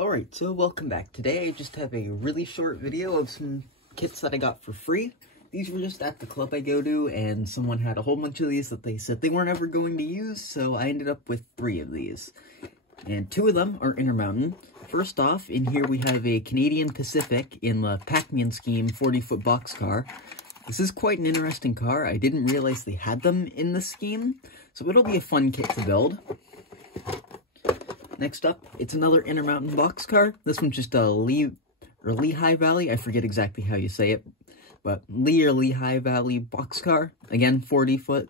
Alright, so welcome back. Today I just have a really short video of some kits that I got for free. These were just at the club I go to, and someone had a whole bunch of these that they said they weren't ever going to use, so I ended up with 3 of these. And 2 of them are Intermountain. First off, in here we have a Canadian Pacific in the Pac-Man scheme 40-foot boxcar. This is quite an interesting car. I didn't realize they had them in the scheme, so it'll be a fun kit to build. Next up, it's another Intermountain boxcar. This one's just a Lehigh Valley. I forget exactly how you say it, but Lehigh Valley boxcar. Again, 40-foot.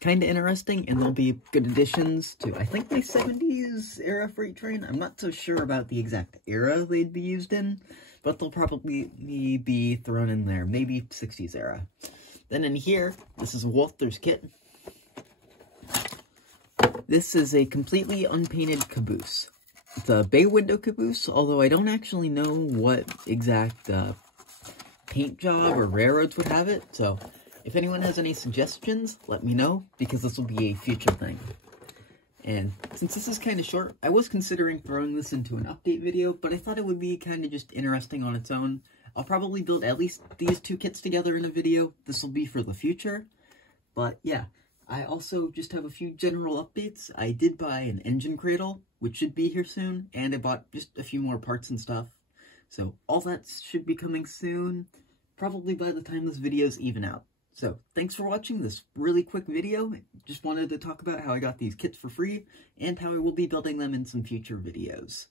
Kind of interesting, and there'll be good additions to, I think, my 70s era freight train. I'm not so sure about the exact era they'd be used in, but they'll probably be thrown in there. Maybe 60s era. Then in here, this is a Walther's kit. This is a completely unpainted caboose. It's a bay window caboose, although I don't actually know what exact paint job or railroads would have it, so if anyone has any suggestions, let me know, because this will be a future thing. And since this is kind of short, I was considering throwing this into an update video, but I thought it would be kind of just interesting on its own. I'll probably build at least these 2 kits together in a video. This will be for the future, but yeah. I also just have a few general updates. I did buy an engine cradle, which should be here soon, and I bought just a few more parts and stuff. So all that should be coming soon, probably by the time this video's even out. So thanks for watching this really quick video. Just wanted to talk about how I got these kits for free, and how I will be building them in some future videos.